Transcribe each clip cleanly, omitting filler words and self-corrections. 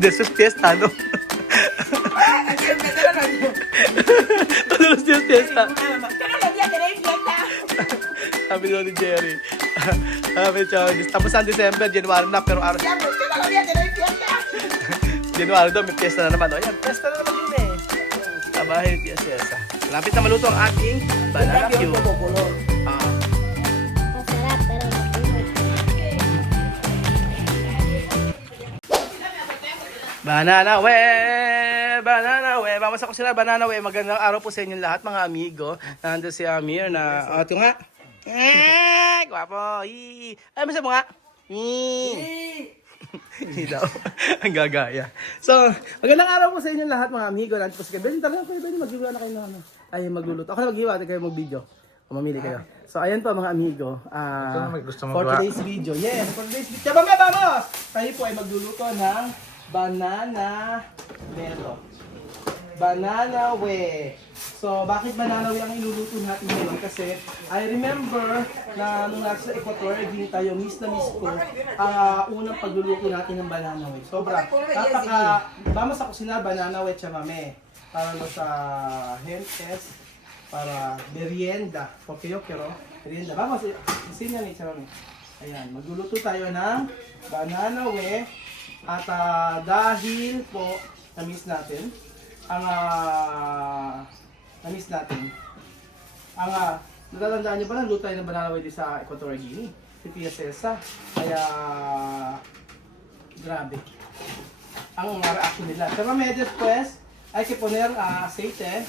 Jesus Fiesta, no? Todos los días fiesta. Todos los días tenéis fiesta. Sabi ni Jerry. Sabi siya, tapos ang December, January na, pero araw. Ya, pues todos los días tenéis fiesta. January daw, may fiesta na naman. O yan, fiesta na naman din eh. Tabahin, fiesta. Lapit na maluto ang aking banana cue. Ah. Masarap, pero mapulit. Banana way! Banana way! Vamos ako sila, banana way. Magandang araw po sa inyong lahat, mga amigo. Nandun si Amir na, ito nga. Guwapo! Ay, masa mo nga? Hindi daw. Ang gagaya. So, magandang araw po sa inyong lahat, mga amigo. Nandun po si Kevin. Talaga kayo, Benny, maghiwa na kayo na ano. Ay, magluluto. Ako na maghiwa, kayo mag-video. O mamili kayo. So, ayan po mga amigo. For today's video. Yes, for today's video. Tiyaba nga, vamos! Tayo po ay magluluto ng banana melo. Banana way. So, bakit banana way ang iluluto natin ngayon? Kasi, I remember na nung nasa Ecuador, hindi tayo miss na miss ko unang pagluluto natin ng banana way. Sobra. Vamos ako sina banana way chamame. Para sa hentes, para merienda. Okay, pero merienda. Vamos, isin yan chamame. Ayan, magluluto tayo ng banana way. At dahil po na-miss natin ang natatandaan niyo ba nagluto tayo ng banana way sa Equatorial Guinea, si Tia Cesa. Kaya grabe ang reaction nila. Pero may después hay que poner aceite.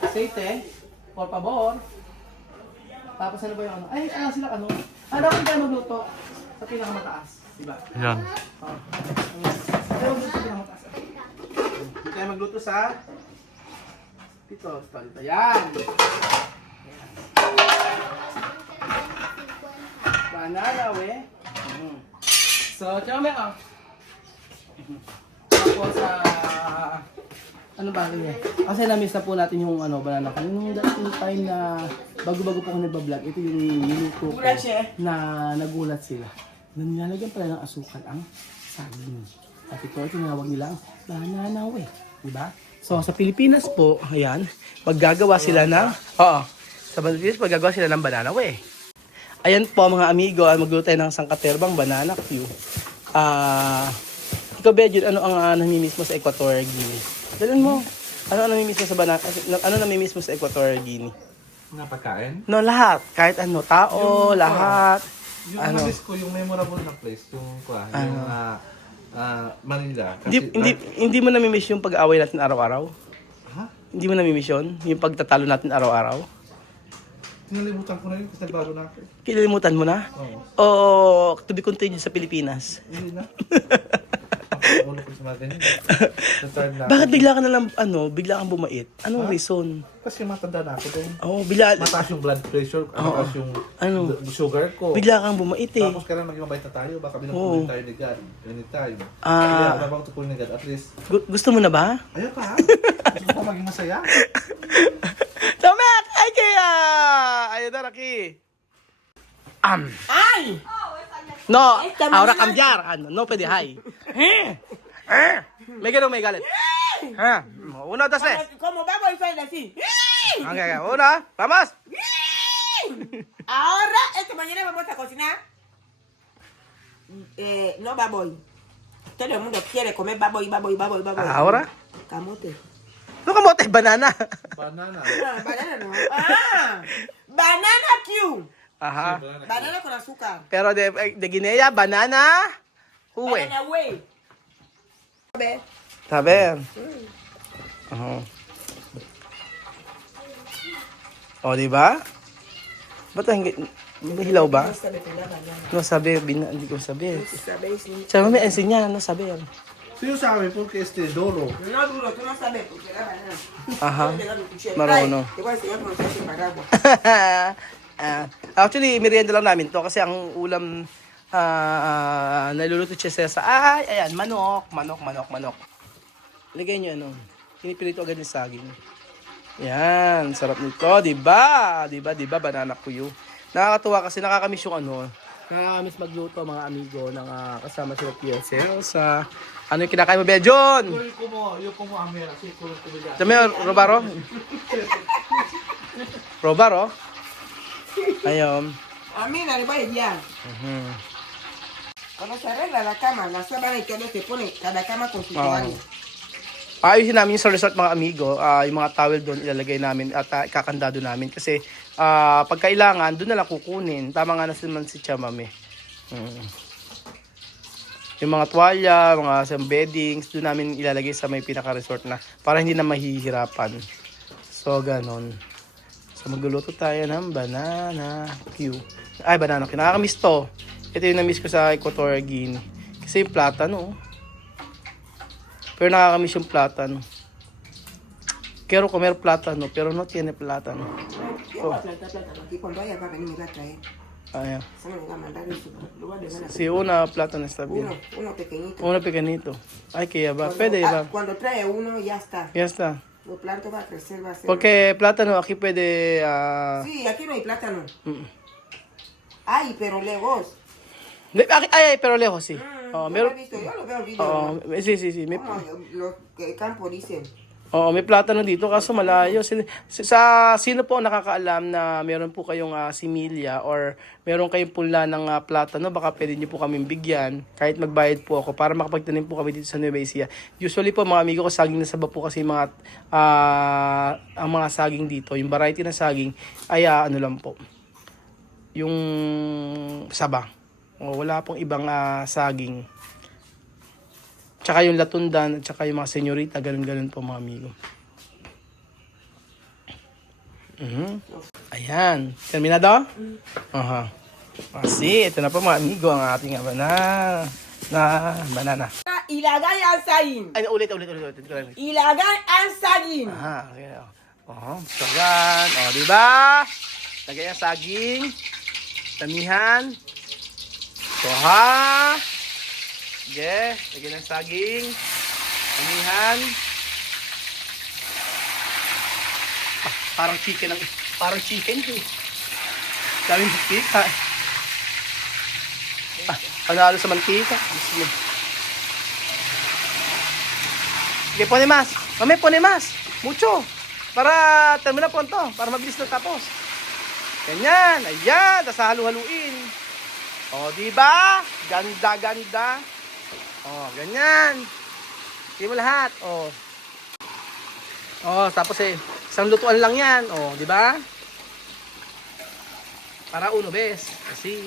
Aceite, por favor. Tapos ano ba yung ano? Ay, sila ano? Ano kung tayo magluto sa pinakamataas, diba? Yan. Oh. Tayo magluto sa pinakamataas. Hindi tayo magluto sa dito. Yan. Banana we. So, chame ah. Tapos ano ba niya? Kasi na-miss na po natin yung ano, banana ko. Yung dating time na bago-bago po ako nagbablog, ito yung niluto ko na nagulat sila. Nangyalagyan pala ng asukal ang saging. At ito tinawag nilang banana way. Diba? So sa Pilipinas po, ayan, maggagawa sila ng, sa Pilipinas maggagawa sila ng banana way. Ayan po mga amigo, magluto tayo ng sangkaterbang banana cue. Ikaw Bedjun, ano ang namimiss mo sa Equatorial Guinea? Dalan mo. Ano namimiss mo sa ano namimiss mo sa Equatorial Guinea? Nga pagkain? No, lahat. Kahit ano, tao, lahat. Yung ano? miss ko, yung memorable na place, yung Manila. Kasi, Hindi mo namimiss yung pag-aaway natin araw-araw? Ha? Hindi mo namimiss yun? Yung pagtatalo natin araw-araw? Tinalimutan ko na yun kasi nagbago na ako. Kinalimutan mo na? Oo. O to be continued sa Pilipinas? Hindi na. Ulo ko sa mga ganyan. Bakit bigla ka na lang, bigla kang bumait? Anong reason? Kasi matanda na ako din. Bigla. Mataas yung blood pressure, mataas yung sugar ko. Bigla kang bumait eh. Tapos kailangan maging mabait na tayo, baka binapulin tayo ni God anytime. Kaya habang tupulin ni God, at least. Gusto mo na ba? Ayaw pa. Gusto ko maging masaya. Tomek! Ay kaya! Ayun na, Raki. Ay! No, ahora cambiar. No pwede, hi. May ganun, may galit. Uno, dos, tres. Como vamos a hacer así. Okay, uno, vamos. Ahora, mañana vamos a cocinar. No baboy. Todo el mundo quiere comer baboy. Ahora? Camote. No kamote, banana. Banana. No, banana no. Banana Q. Aha. Banana con azúcar. Pero de Guinea, banana. Uwe. Banana way. Saber. O, di ba? Ba't hindi hilaw ba? No sabi, hindi ko sabi. Sabi may enseña, no saber. Sí, yo sabe porque duro. No duro, tú no sabes porque la banana. Aha. Marunong. Te voy a enseñar cómo se hace paraguas. Actually, merienda lang namin to kasi ang ulam naluluto siya sa ayan, manok. Lagay nyo pinipirito agad yung saging. Yan, sarap nito, di ba? Banana kuyo. Nakakatuwa kasi nakakamiss yung Nakakamiss magluto mga amigo ng kasama sila Tia Celsa. Ano yung kinakain mo, Bejon? Yung kumo amera, si kulong kumiga. Dami, Robaro? Robaro? Ayun. A mí la voy ya. Cuando se arregla la cama, la sábana y todo se pone cada cama con su toalla. Ayusin namin yung sa resort mga amigo, yung mga towel doon ilalagay namin at ikakandado namin kasi pagkailangan doon na lang kukunin. Tama nga naman si Chamame. Yung mga tuwalya, mga beddings, doon namin ilalagay sa may pinaka-resort na para hindi na mahihirapan. So, ganon. So, magluluto tayo ng banana Q. Ay, banana Q. Nakakamiss to. Ito yung na-miss ko sa Equatorial Guinea. Kasi yung platano. Pero nakakamiss yung platano. Quiero comer plátano, pero no tiene plátano. Yo voy a plantar plátano aquí cuando vaya va a venir me va a traer. Ayan. Se me va a mandar en su lugar de ganas. Si una plátano está bien. Uno pequeñito. Uno pequeñito. Ay, que ya va. Pwede, va. Cuando trae uno ya está. Ya está. Lo planto va a crecer, va a ser. Porque plátano aquí puede... Sí, aquí no hay plátano. Ay, pero lejos. Ay, pero lejos, sí. Yo lo he visto, yo lo veo en video. Sí. May, Como los que campo dicen. may plátano dito kaso malayo. Sino po nakakaalam na meron po kayong similya or meron kayong pula ng plátano, baka pwede niyo po kaming bigyan kahit magbayad po ako para makapagtanim po kami dito sa Nueva Ecija. Usually po mga amigo ko, saging na saba po kasi mga ang mga saging dito, yung variety ng saging ay ano lang po. Yung saba. Wala pong ibang saging. Tsaka yung latundan, at tsaka yung mga senyorita, ganun-ganun po mga amigo. Ayan. Terminado? Aha. Kasi, ito na po mga amigo, ang ating banana. Ilagay ang saging. Ay, ulit. Ilagay ang saging. Aha, okay. So yan. Diba? Lagay ang saging. Tamihan. Soha. Sige, lagyan ng saging. Tamihan. Parang chicken eh. Daming mantika. Panalo sa mantika. Sige, pone mas. Mami, pone mas. Mucho. Para termina pronto. Para mabilis na tapos. Ganyan. Ayan. Tapos halu-haluin. Diba? Ganda. Ganyan. Hindi mo lahat. Tapos isang lutuan lang yan. Di ba? Para uno bes. Kasi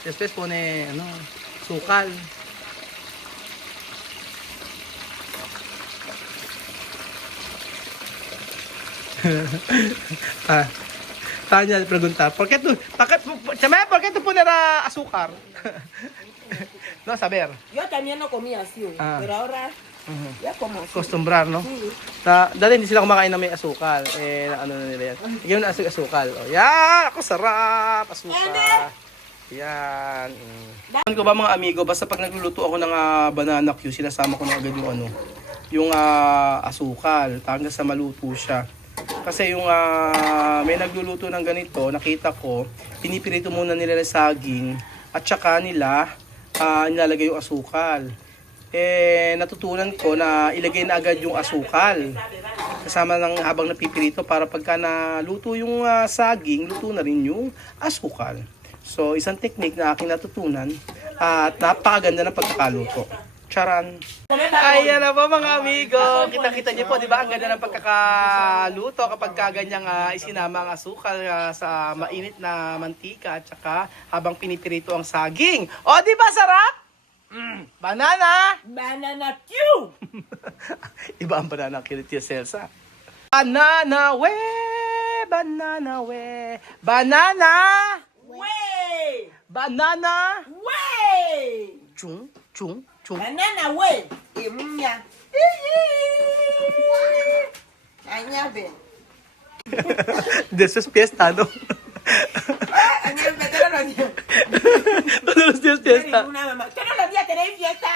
después pone sukal. Tanya pregunta, ¿por qué tú poner azúcar? No saber. Yo también no comía así, pero ahora ya como así. Acostumbrar, no? Sí. Dati hindi sila kumakain na may asukal. Ano na nila yan. Tignan na asukal. Yan! Ako sarap! Asukal. Yan. Alam ko ba mga amigo, basta pag nagluluto ako ng banana Q, sinasama ko na agad yung asukal. Hanggang sa maluto siya. Kasi yung may nagluluto ng ganito, nakita ko, pinipirito muna nila ng saging at saka nila nilalagay yung asukal. Natutunan ko na ilagay na agad yung asukal kasama ng habang napipirito para pagka naluto yung saging, luto na rin yung asukal. So, isang technique na aking natutunan at napakaganda ng pagkakaluto. Charan! Ayan na po mga amigo. Kita-kita niyo po, di ba? Ang ganda ng pagkakaluto kapag kaganyang isinama ang asukal sa mainit na mantika at saka habang pinipirito ang saging. Di ba sarap? Banana! Banana Q! Iba ang banana Q ni Tia Celsa. Banana we! Banana we! Banana! Way! Banana! Way! Chung! Banana way! Imunya! Añabe! De eso es fiesta, ¿no? Añabe, todos los días. Todos los días fiesta. Una mamá. Todos los días tenéis fiesta.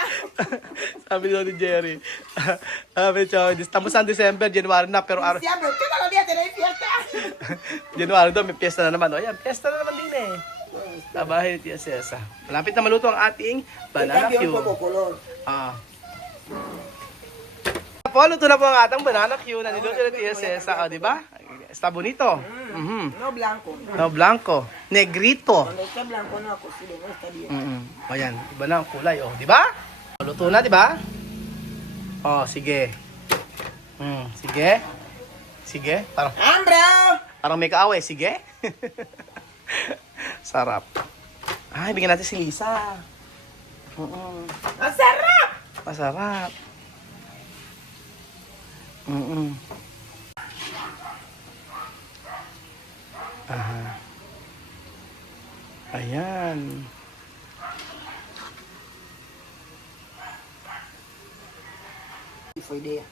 Sabi daw ni Jerry. Estamos en December, January na, pero Siempre, todos los días tenéis fiesta. January daw, may fiesta na naman. Ayan, fiesta na naman din eh. Sa bahay ni Tia Cesa. Malapit na maluto ang ating banana Cambia un cue. poco color. Ah. Po, luto na po ang atang banana cue na niluto ni Tia Cesa. O, di ba? Está bonito. Mhm. No blanco. No, blanco. Negrito. Cuando está blanco no cocido, no está bien. O yan, iba na ang kulay. O, di ba? O, luto na, di ba? O, sige. Sige. Sige. Parang may kaaway. Sige. Sarap. Ay, bigyan natin si Lisa. ¡Masarap! Masarap. Aha. Ayan. Fue idea.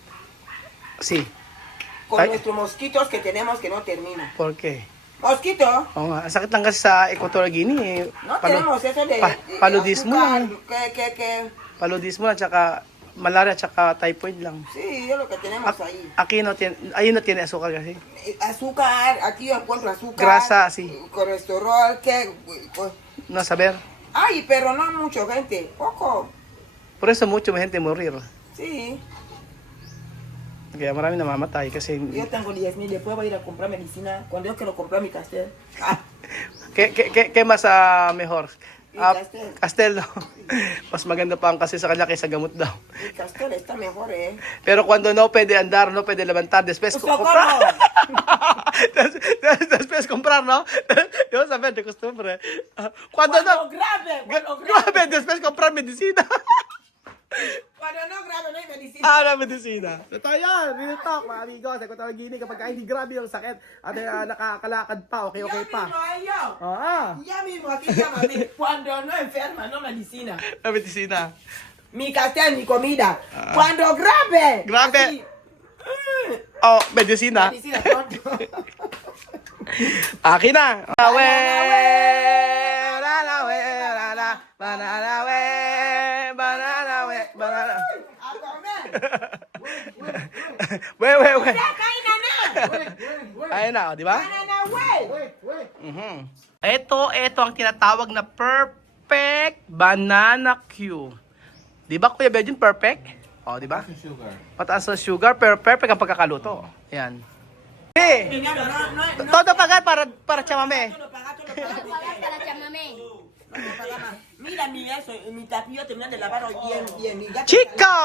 Sí. Con Ay. nuestros mosquitos que tenemos que no termina. ¿Por qué? Mosquito, Oo nga. Ang sakit lang kasi sa Equatorial Guinea. no tenemos eso de paludismo azúcar, lang. que Paludismo at saka malaria at saka typhoid lang. sí, es lo que tenemos ahí. Aquí no tiene, ahí no tiene azúcar kasi. Azúcar, aquí yo encuentro azúcar. Grasa, sí. Colesterol, que No saber. ay, pero no mucho gente, poco. Por eso mucho gente morir. Sí, Kaya marami namamatay kasi yo tengo 10,000, después voy a ir a comprar medicina cuando yo quiero comprar mi castel. Ah, ¿Qué más mejor? Mi Castel. Castel, no? Mas maganda pa ang kasi sa kanya kaysa gamot daw. mi castel está mejor, ¿eh? Pero cuando no puede andar, no puede levantar, después ¡Socorro! comprar. Después comprar, ¿no? Yo saber de costumbre. Cuando no, grave, grabe, después comprar medicina. Cuando no grave, no hay medicina. Na medisina. Ito yan, real talk, mga amigo. Sa Equatorial Guinea, kapag hindi grabe yung sakit at nakakalakad pa, okay pa. mismo, yo. Oo, Ya mismo, aquí llámame. Cuando no enferma, no medicina. na medisina. Mi castel, mi comida. Cuando grave. Grave. así, Oh, medisina. medicina pronto. Akin na. Banana we, banana. A comer. We. Ya, caína na. Ayun na, di ba? Banana way. Ito ang tinatawag na perfect banana cue. Di ba, Kuya Benjen, perfect? O, di ba? Sugar. Mataas na sugar, pero perfect ang pagkakaluto. Ayan. Hey! No, Todo pagar para chamame. no paga, tú lo Pagar pagas. para chamame. No paga más. Mira mi eso, mi tapillo termina de lavarlo bien. Mi gato- Chico!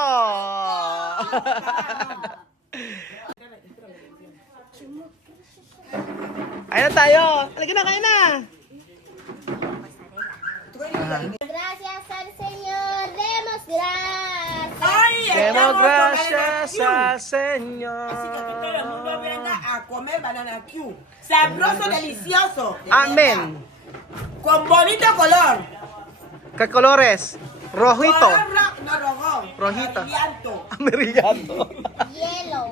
Ayun na tayo. Halika na, kain na. Gracias al Señor, demos gracias. ¡Ay! Demos estamos gracias con Banana al Q. Señor. Así que todo el mundo venga a comer banana Q. Sabroso, delicioso. de Amen. verdad. Con bonito color. ¿Qué colores? Rojito. Color no rojo. Rojito. Amarillanto. Amarillado. Yellow.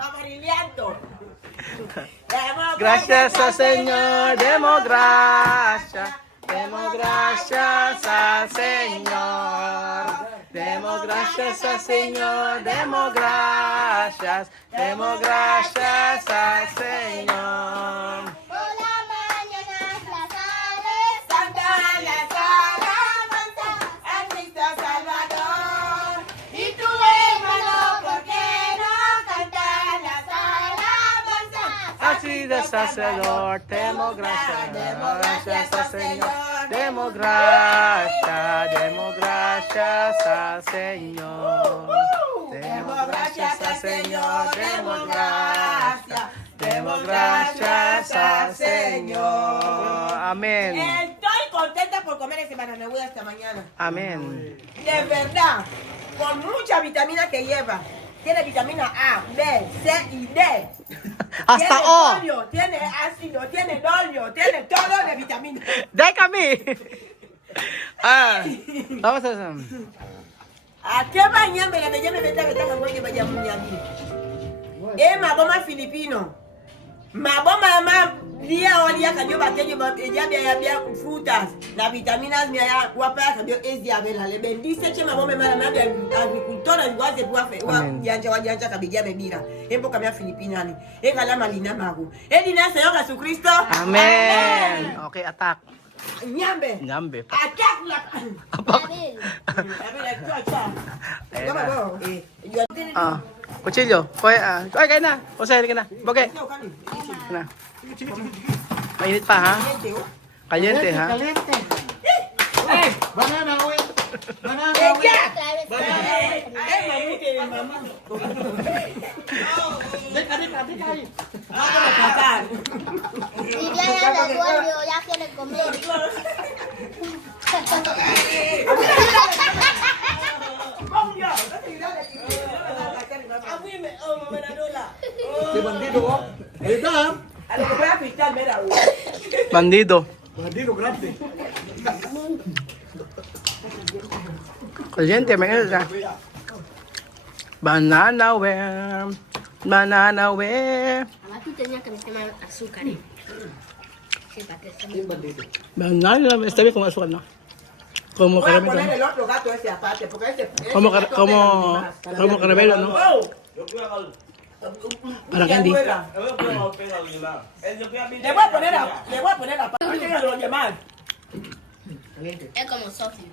Amarillanto. Demos Gracias al Señor, demos gracias. Demos gracias al Señor. Demos gracias al Señor, demos gracias. Demos gracias al Señor. Por la mañana las aves Santa las alabanzas a Cristo Salvador. y tu hermano, ¿por qué no cantar las alabanzas? Así de Señor, demos gracias. Demos gracias al Señor. Demos gracias, demos gracias al Señor. Demos gracias al Señor, demos gracias. Demos gracias al Señor. Amén. Estoy contenta por comer ese bananahuí esta mañana. Amén. De verdad, con mucha vitamina que lleva. Tiene vitamina A, B, C y D. Hasta Tiene O. polio, tiene ácido, tiene dolio, tiene todo de vitamina. Déjame. Vamos a ¿A qué mañana me vete que tenga güey que vaya muy allí? Emma, vamos al filipino. Mabo mama dia olia kanyo bakenyo ba eja bia frutas na vitaminas mia ya wapa kanyo ezi abela le ben diseche mabo mama na bia agricultura ngwaze bua fe wa janja kabijia bebira empo kamia Filipinani engala malina magu edina Señor Jesucristo. Amen. Okay, attack. Nyambe Nyambe. attack la Daddy. Kutsilyo. Ay, kain na. Jose, halika na. Boge. Na. Mainit pa, ha? Kaliente, ha? Banana, uy! Banana, uy! Y Diana le devuelve, ya quiere comer. Si bandido, oh! Ayun na! Bandido. Bandido, grande! Kaliente, mainit na. Banana ware. Banana ware. Aquí tenía que meter azúcar. Sí, para que se me... Banana, está bien como azúcar, ¿no? Como Voy a caramelo. poner el otro gato ese aparte porque ese Como gato como pega como caramelo, ¿no? Oh. Para candy. Le voy a poner a los demás. Es como Sophie.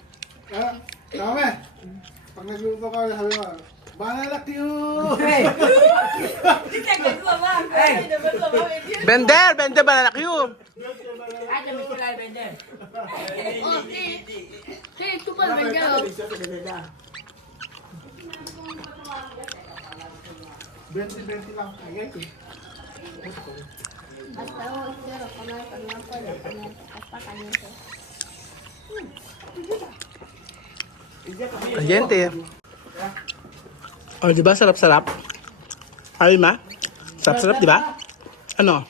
Ah, dame! Pag nagluto ka, sabi mo, banana cute! Vender, vender banana cube. Oh, sí. Sí, tú puedes venderlo. 20-20 lang. Ayan, eh. Hasta hoy quiero comer, pero no puedo comer. Está caliente. Kaliente. Oh, di ba sarap-sarap? Ay, ma? Sarap-sarap, di ba? Ano?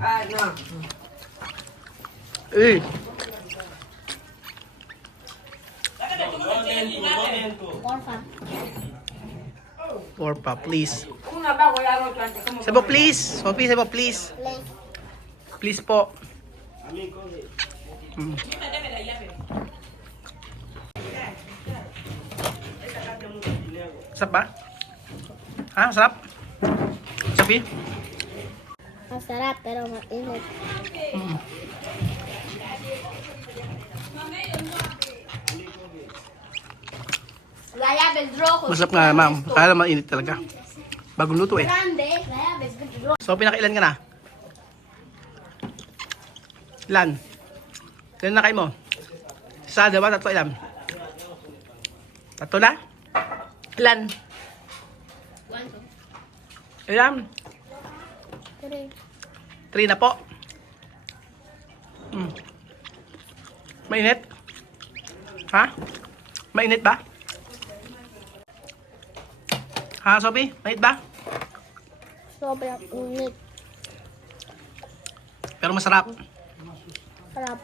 Ah, no. Eh, Porfa. porpa, please. Una bago ya lo antes como Sabo, please. Sophie, sabo, please. Play. Please po. Mm. Sarap ba? Ha? Sarap? Sophie? Masarap, pero mainit. La llave es rojo. Masarap nga, ma'am. Kaya naman init talaga. Bagong luto eh. Grande, la llave es rojo. So, pinakailan ka na? Ilan? Ilan na kayo mo? Isa, dalawa, tatlo, ilan? Tatlo na? Ilan? ¿Cuánto? Ilan? 3. 3 na po. Mainit? Ha? Mainit ba? Ha, Sophie? Mainit ba? Sobrang init. Pero masarap. Sarap.